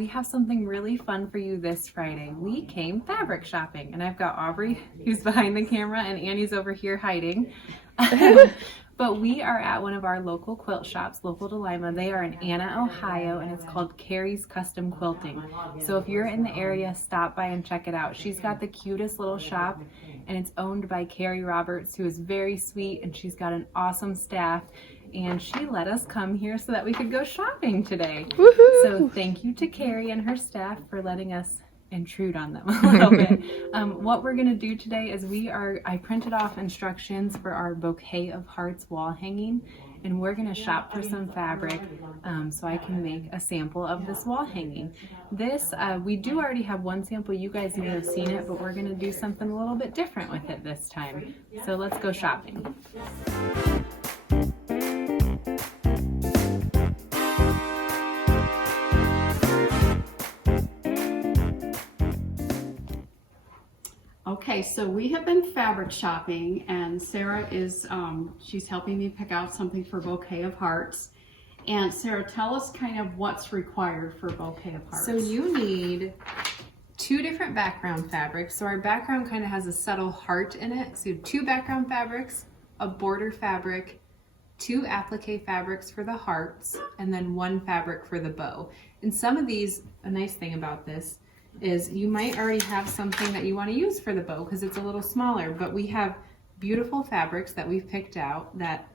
we have something really fun for you this Friday. We came fabric shopping, and I've got Aubrey, who's behind the camera, and Annie's over here hiding. But we are at one of our local quilt shops, local to Lima. They are in Anna, Ohio, and it's called Kari's Custom Quilting. So if you're in the area, stop by and check it out. She's got the cutest little shop, and it's owned by Kari Roberts, who is very sweet, and she's got an awesome staff. And she let us come here so that we could go shopping today. Woohoo! So thank you to Kari and her staff for letting us intrude on them a little bit. What we're gonna do today is I printed off instructions for our Bouquet of Hearts wall hanging, and we're gonna shop for some fabric so I can make a sample of this wall hanging. This, we do already have one sample, you guys may have seen it, but we're gonna do something a little bit different with it this time. So let's go shopping. Okay, so we have been fabric shopping, and Sarah is, she's helping me pick out something for Bouquet of Hearts. And Sarah, tell us kind of what's required for Bouquet of Hearts. So you need 2 different background fabrics. So our background kind of has a subtle heart in it. So 2 background fabrics, a border fabric, 2 applique fabrics for the hearts, and then 1 fabric for the bow. And some of these, a nice thing about this, is you might already have something that you want to use for the bow because it's a little smaller, but we have beautiful fabrics that we've picked out that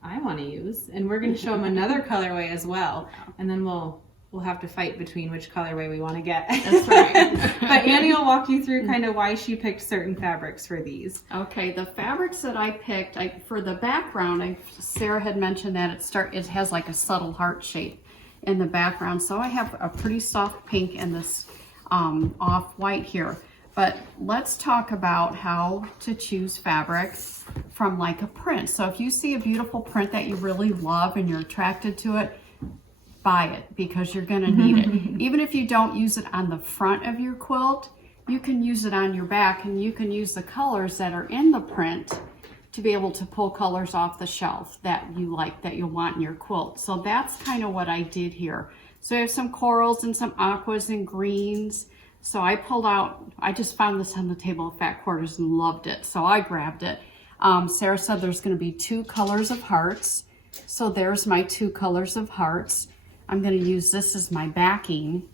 I want to use, and we're going to show them another colorway as well, and then we'll have to fight between which colorway we want to get. That's right. But Annie will walk you through kind of why she picked certain fabrics for these. Okay, the fabrics that I picked, for the background, Sarah had mentioned that it has like a subtle heart shape in the background, so I have a pretty soft pink and this off-white here. But let's talk about how to choose fabrics from like a print. So if you see a beautiful print that you really love and you're attracted to it, buy it because you're going to need it. Even if you don't use it on the front of your quilt, you can use it on your back, and you can use the colors that are in the print to be able to pull colors off the shelf that you like, that you want in your quilt. So that's kind of what I did here. So I have some corals and some aquas and greens. So I pulled out, I just found this on the table of fat quarters and loved it. So I grabbed it. Sarah said there's gonna be 2 colors of hearts. So there's my 2 colors of hearts. I'm gonna use this as my backing.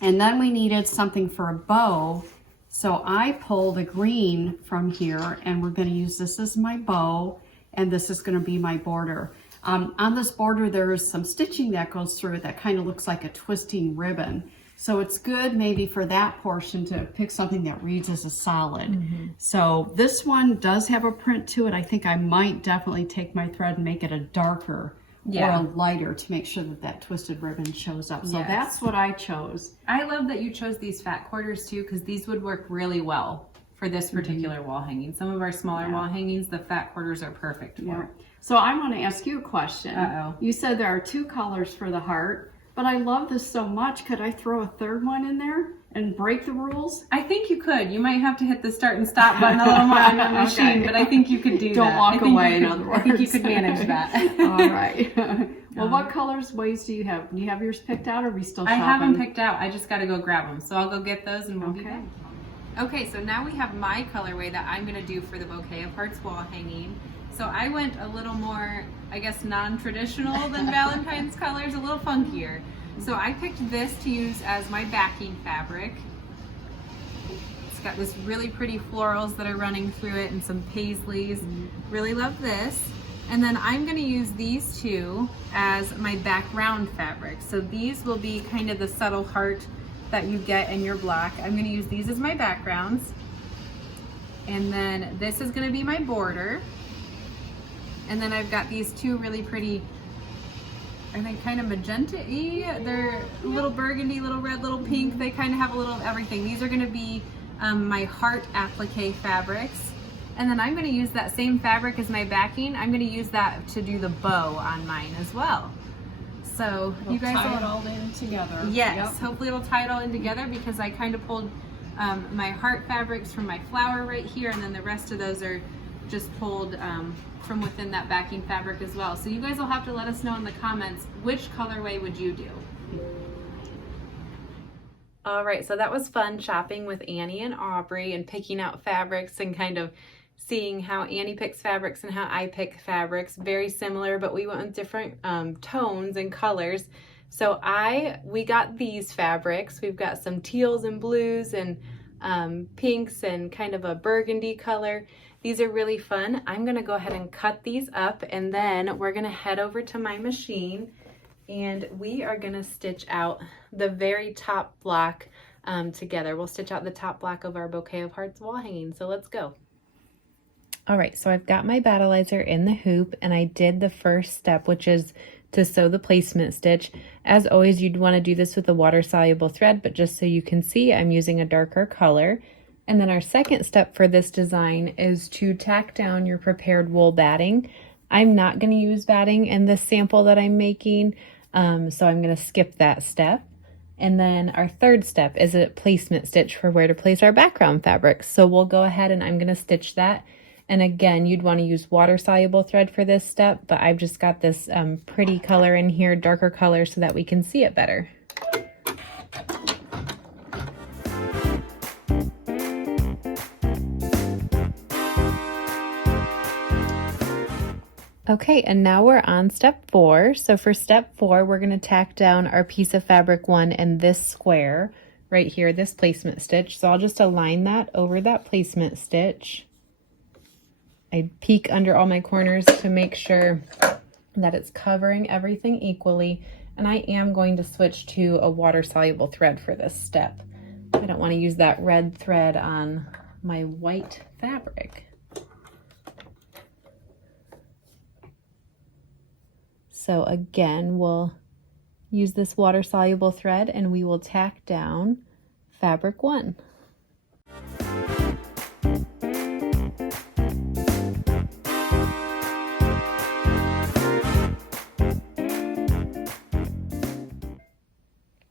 And then we needed something for a bow. So I pulled a green from here, and we're gonna use this as my bow, and this is gonna be my border. On this border, there is some stitching that goes through it that kind of looks like a twisting ribbon. So it's good maybe for that portion to pick something that reads as a solid. So this one does have a print to it. I think I might definitely take my thread and make it a darker or a lighter to make sure that that twisted ribbon shows up. So that's what I chose. I love that you chose these fat quarters too, because these would work really well for this particular wall hanging. Some of our smaller wall hangings, the fat quarters are perfect for. So I want to ask you a question. You said there are 2 colors for the heart, but I love this so much. Could I throw a 3rd one in there and break the rules? I think you could. You might have to hit the start and stop button a little more on your machine, but I think you could do that. Don't walk away, in other words. I think you could manage that. All right. Well, what ways do you have? Do you have yours picked out, or are we still shopping? I have them picked out. I just got to go grab them. So I'll go get those and we'll be back. Okay, so now we have my colorway that I'm going to do for the Bouquet of Hearts wall hanging. So I went a little more, I guess, non-traditional than Valentine's colors, a little funkier. So I picked this to use as my backing fabric. It's got this really pretty florals that are running through it and some paisleys. Really love this. And then I'm going to use these 2 as my background fabric. So these will be kind of the subtle heart that you get in your block. I'm going to use these as my backgrounds. And then this is going to be my border. And then I've got these 2 really pretty, are they kind of magenta-y? They're a little burgundy, little red, little pink. They kind of have a little of everything. These are going to be my heart applique fabrics. And then I'm going to use that same fabric as my backing. I'm going to use that to do the bow on mine as well. So you guys tie it all in together. Yes, hopefully it'll tie it all in together, because I kind of pulled my heart fabrics from my flower right here, and then the rest of those are just pulled from within that backing fabric as well. So you guys will have to let us know in the comments, which colorway would you do? All right, so that was fun shopping with Annie and Aubrey and picking out fabrics and kind of seeing how Annie picks fabrics and how I pick fabrics. Very similar, but we went with different tones and colors. So we got these fabrics. We've got some teals and blues and pinks and kind of a burgundy color. These are really fun. I'm gonna go ahead and cut these up, and then we're gonna head over to my machine and we are gonna stitch out the very top block together. We'll stitch out the top block of our Bouquet of Hearts wall hanging, so let's go. All right, so I've got my battleizer in the hoop, and I did the first step, which is to sew the placement stitch. As always, you'd wanna do this with a water-soluble thread, but just so you can see, I'm using a darker color. And then our second step for this design is to tack down your prepared wool batting. I'm not gonna use batting in this sample that I'm making, so I'm gonna skip that step. And then our third step is a placement stitch for where to place our background fabric. So we'll go ahead and I'm gonna stitch that. And again, you'd wanna use water-soluble thread for this step, but I've just got this pretty color in here, darker color, so that we can see it better. Okay, and now we're on step 4. So for step 4, we're going to tack down our piece of fabric 1 and this square right here, this placement stitch. So I'll just align that over that placement stitch. I peek under all my corners to make sure that it's covering everything equally. And I am going to switch to a water-soluble thread for this step. I don't want to use that red thread on my white fabric. So again, we'll use this water-soluble thread and we will tack down fabric 1.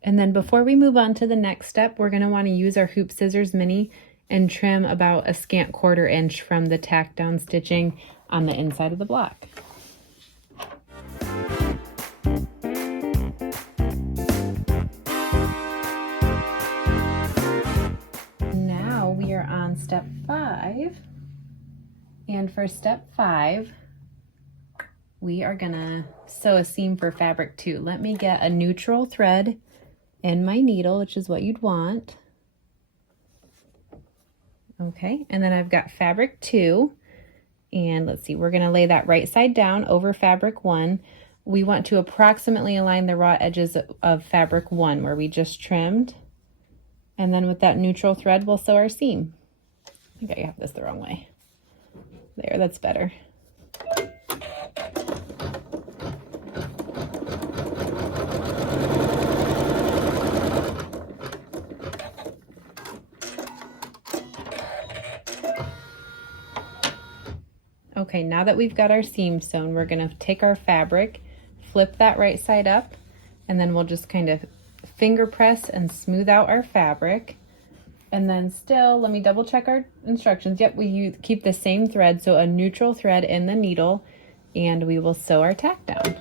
And then before we move on to the next step, we're going to want to use our Hoop Scissors Mini and trim about a scant 1/4 inch from the tack down stitching on the inside of the block. On step 5, and for step 5 we are gonna sew a seam for fabric 2. Let me get a neutral thread in my needle, which is what you'd want. Okay, and then I've got fabric 2, and let's see, we're gonna lay that right side down over fabric 1. We want to approximately align the raw edges of fabric 1 where we just trimmed. And then with that neutral thread, we'll sew our seam. I think I have this the wrong way. There, that's better. Okay, now that we've got our seam sewn, we're gonna take our fabric, flip that right side up, and then we'll just kind of finger press and smooth out our fabric. And then still, let me double check our instructions. Yep, we keep the same thread, so a neutral thread in the needle, and we will sew our tack down.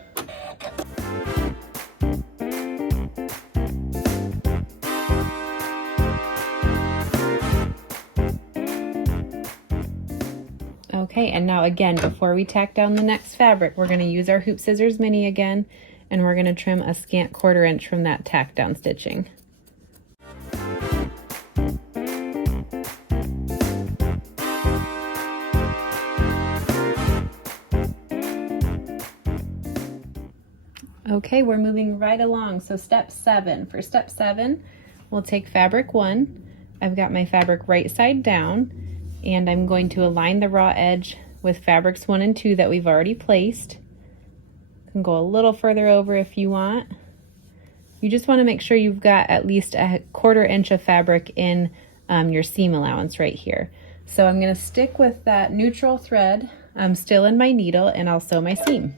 Okay, and now again, before we tack down the next fabric, we're going to use our Hoop Scissors Mini again, and we're going to trim a scant 1/4 inch from that tack down stitching. Okay, we're moving right along. So step 7. For step 7, we'll take fabric 1. I've got my fabric right side down, and I'm going to align the raw edge with fabrics 1 and 2 that we've already placed. You can go a little further over if you want. You just want to make sure you've got at least a 1/4 inch of fabric in your seam allowance right here. So I'm going to stick with that neutral thread still in my needle, and I'll sew my seam.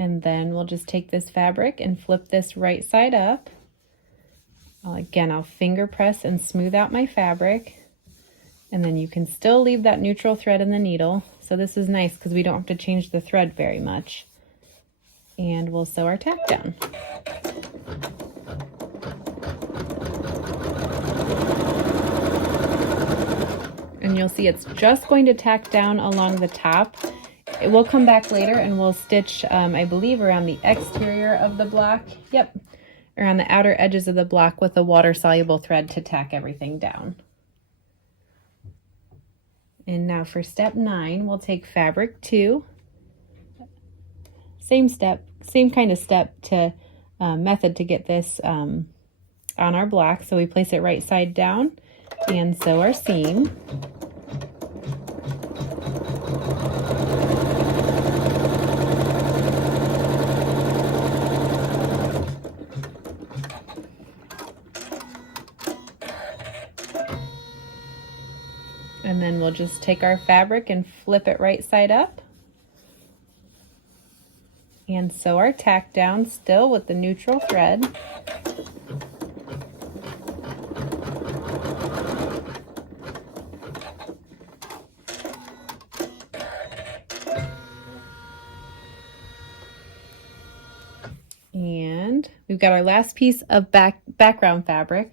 And And then we'll just take this fabric and flip this right side up. Again, I'll finger press and smooth out my fabric. And then you can still leave that neutral thread in the needle. So this is nice because we don't have to change the thread very much. And we'll sew our tack down. And you'll see it's just going to tack down along the top. It will come back later and we'll stitch, I believe, around the exterior of the block. Yep, around the outer edges of the block with a water-soluble thread to tack everything down. And now for step 9, we'll take fabric 2. Same kind of step to method to get this on our block. So we place it right side down and sew our seam. And then we'll just take our fabric and flip it right side up and sew our tack down still with the neutral thread. And we've got our last piece of background fabric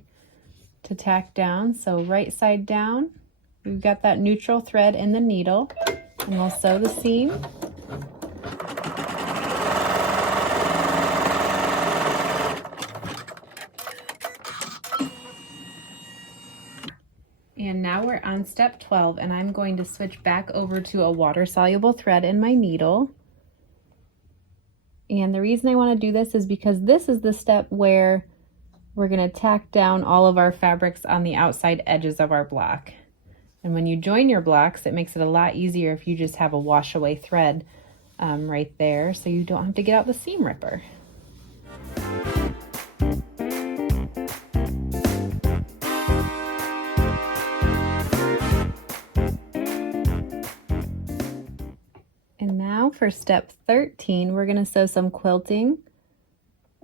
to tack down. So right side down, we've got that neutral thread in the needle, and we'll sew the seam. And now we're on step 12, and I'm going to switch back over to a water-soluble thread in my needle. And the reason I want to do this is because this is the step where we're going to tack down all of our fabrics on the outside edges of our block. And when you join your blocks, it makes it a lot easier if you just have a wash away thread right there, so you don't have to get out the seam ripper. And now for step 13, we're going to sew some quilting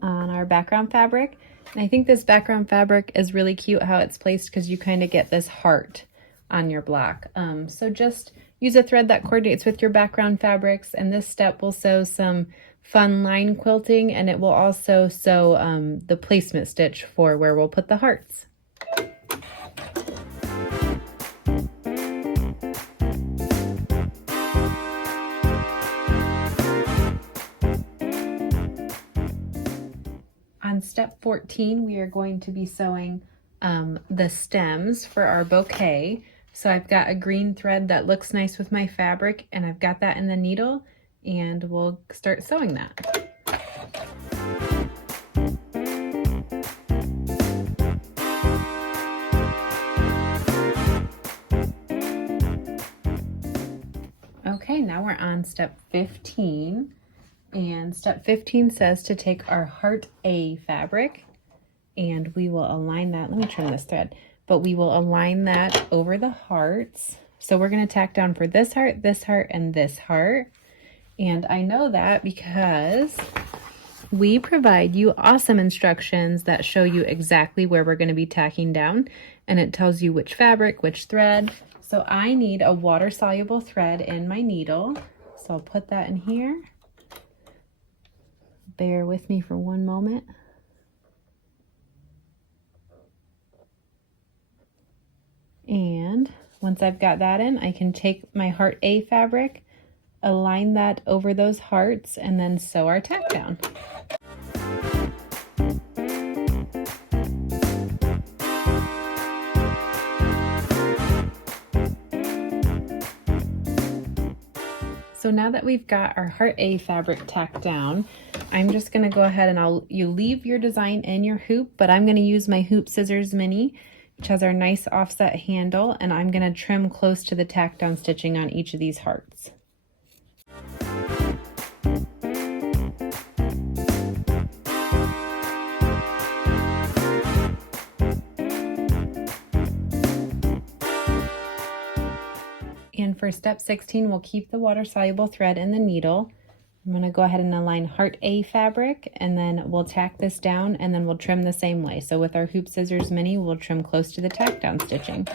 on our background fabric. And I think this background fabric is really cute how it's placed because you kind of get this heart on your block. So just use a thread that coordinates with your background fabrics, and this step will sew some fun line quilting, and it will also sew the placement stitch for where we'll put the hearts. On step 14, we are going to be sewing the stems for our bouquet. So I've got a green thread that looks nice with my fabric, and I've got that in the needle, and we'll start sewing that. Okay, now we're on step 15. And step 15 says to take our heart A fabric, and we will align that. Let me trim this thread, but we will align that over the hearts. So we're going to tack down for this heart, and this heart. And I know that because we provide you awesome instructions that show you exactly where we're going to be tacking down, and it tells you which fabric, which thread. So I need a water-soluble thread in my needle. So I'll put that in here. Bear with me for one moment. And once I've got that in, I can take my heart A fabric, align that over those hearts, and then sew our tack down. So now that we've got our heart A fabric tacked down, I'm just going to go ahead and you leave your design in your hoop, but I'm going to use my Hoop Scissors Mini, which has our nice offset handle, and I'm going to trim close to the tack down stitching on each of these hearts. And for step 16, we'll keep the water-soluble thread in the needle. I'm gonna go ahead and align heart A fabric, and then we'll tack this down, and then we'll trim the same way. So with our Hoop Scissors Mini, we'll trim close to the tack down stitching.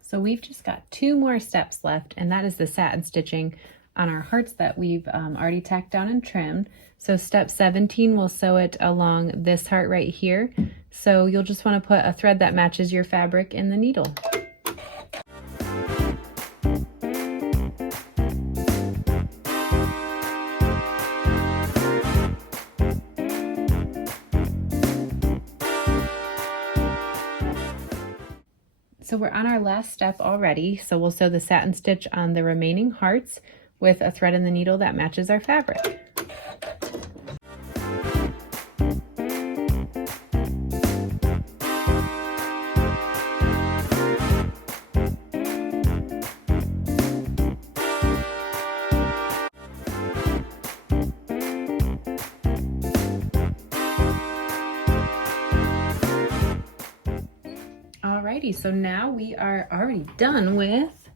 So we've just got 2 more steps left, and that is the satin stitching on our hearts that we've already tacked down and trimmed. So step 17, we'll sew it along this heart right here. So you'll just want to put a thread that matches your fabric in the needle. So we're on our last step already, so we'll sew the satin stitch on the remaining hearts with a thread in the needle that matches our fabric. Alrighty, so now we are already done with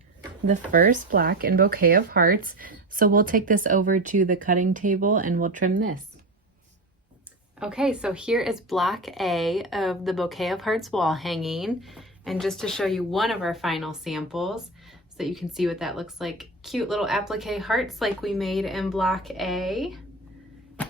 the first block in Bouquet of Hearts. So we'll take this over to the cutting table and we'll trim this. Okay, so here is block A of the Bouquet of Hearts wall hanging. And just to show you one of our final samples so that you can see what that looks like, cute little applique hearts like we made in block A,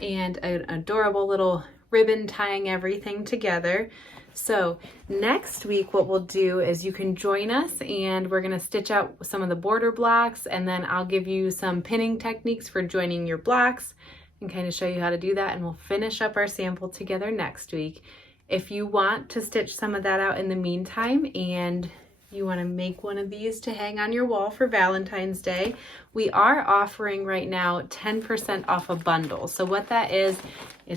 and an adorable little ribbon tying everything together. So next week what we'll do is you can join us and we're going to stitch out some of the border blocks, and then I'll give you some pinning techniques for joining your blocks and kind of show you how to do that, and we'll finish up our sample together next week. If you want to stitch some of that out in the meantime and you want to make one of these to hang on your wall for Valentine's Day, we are offering right now 10% off a bundle. So what that is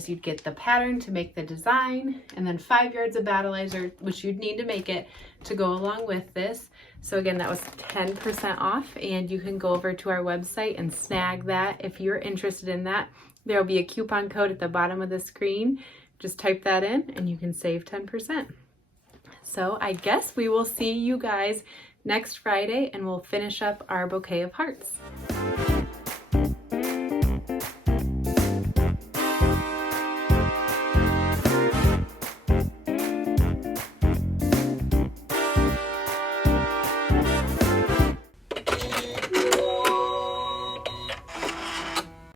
you'd get the pattern to make the design, and then 5 yards of battleizer, which you'd need to make it, to go along with this. So again, that was 10% off, and you can go over to our website and snag that if you're interested in that. There'll be a coupon code at the bottom of the screen. Just type that in and you can save 10%. So I guess we will see you guys next Friday, and we'll finish up our Bouquet of Hearts.